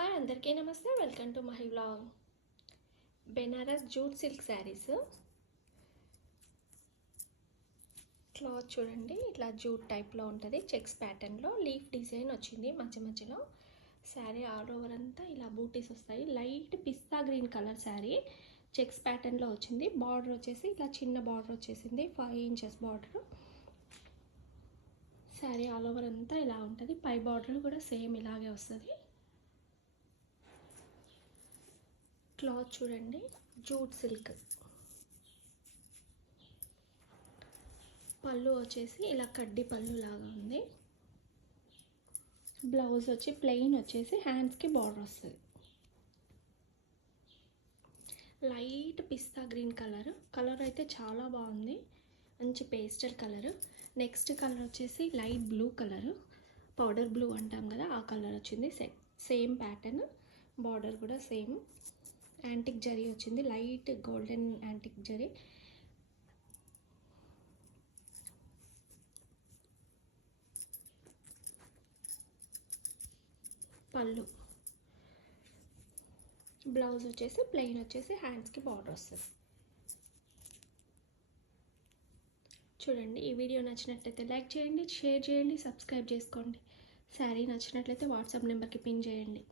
Hi అందరికీ నమస్తే. Welcome to my vlog. Banaras jute silk saris. Cloth చూడండి, ఇట్లా జూట్ టైప్లో ఉంటుంది. చెక్స్ ప్యాటర్న్లో లీఫ్ డిజైన్ వచ్చింది మధ్య మధ్యలో. శారీ ఆల్ ఓవర్ అంతా ఇలా బూటీస్ వస్తాయి. లైట్ పిస్తా గ్రీన్ కలర్ శారీ చెక్స్ ప్యాటర్న్లో వచ్చింది. బార్డర్ వచ్చేసి ఇలా చిన్న బార్డర్ వచ్చేసింది, 5 inches border. Sari all over అంతా ఇలా ఉంటుంది. పై బార్డర్ కూడా సేమ్ ఇలాగే వస్తుంది. క్లాత్ చూడండి, జూట్ సిల్క్. పళ్ళు వచ్చేసి ఇలా కడ్డీ పళ్ళు లాగా ఉంది. బ్లౌజ్ వచ్చి ప్లెయిన్ వచ్చేసి హ్యాండ్స్కి బార్డర్ వస్తుంది. లైట్ పిస్తా గ్రీన్ కలర్ అయితే చాలా బాగుంది. మంచి పేస్టల్ కలర్. నెక్స్ట్ కలర్ వచ్చేసి light blue colour, powder blue అంటాం కదా, ఆ కలర్ వచ్చింది. సేమ్ ప్యాటర్న్, బార్డర్ కూడా సేమ్. యాంటిక్ జరీ వచ్చింది, లైట్ గోల్డెన్ యాంటిక్ జరీ. పళ్ళు, బ్లౌజ్ వచ్చేసి ప్లెయిన్ వచ్చేసి హ్యాండ్స్కి బార్డర్ వస్తుంది. చూడండి, ఈ వీడియో నచ్చినట్లయితే లైక్ చేయండి, షేర్ చేయండి, సబ్స్క్రైబ్ చేసుకోండి. శారీ నచ్చినట్లయితే వాట్సాప్ నెంబర్కి పిన్ చేయండి.